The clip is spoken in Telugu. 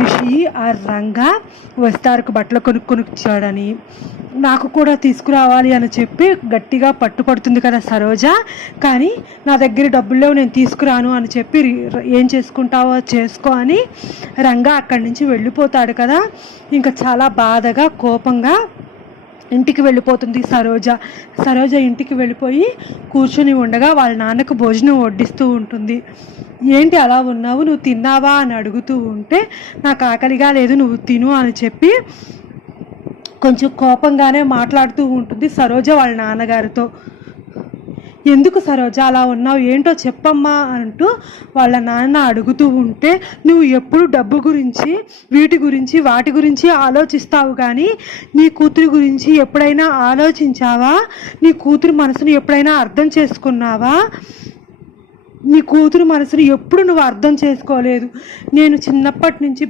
రిషి ఆ రంగా వస్తారుకు బట్టలు కొనుక్కొనిచ్చాడని, నాకు కూడా తీసుకురావాలి అని చెప్పి గట్టిగా పట్టుపడుతుంది కదా సరోజ. కానీ నా దగ్గర డబ్బులు లేవు, నేను తీసుకురాను అని చెప్పి ఏం చేసుకుంటావో చేసుకో అని రంగా అక్కడి నుంచి వెళ్ళిపోతాడు కదా. ఇంకా చాలా బాధగా కోపంగా ఇంటికి వెళ్ళిపోతుంది సరోజ ఇంటికి వెళ్ళిపోయి కూర్చొని ఉండగా వాళ్ళ నాన్నకు భోజనం వడ్డిస్తూ ఉంటుంది. ఏంటి అలా ఉన్నావు, నువ్వు తిన్నావా అని అడుగుతూ ఉంటే, నాకు ఆకలిగా లేదు, నువ్వు తిను అని చెప్పి కొంచెం కోపంగానే మాట్లాడుతూ ఉంటుంది సరోజ వాళ్ళ నాన్నగారితో. ఎందుకు సరోజ అలా ఉన్నావు, ఏంటో చెప్పమ్మా అంటూ వాళ్ళ నాన్న అడుగుతూ ఉంటే, నువ్వు ఎప్పుడు డబ్బు గురించి వాటి గురించి ఆలోచిస్తావు కానీ నీ కూతురి గురించి ఎప్పుడైనా ఆలోచించావా? నీ కూతురు మనసును ఎప్పుడైనా అర్థం చేసుకున్నావా? నీ కూతురు మనసును ఎప్పుడు నువ్వు అర్థం చేసుకోలేదు. నేను చిన్నప్పటి నుంచి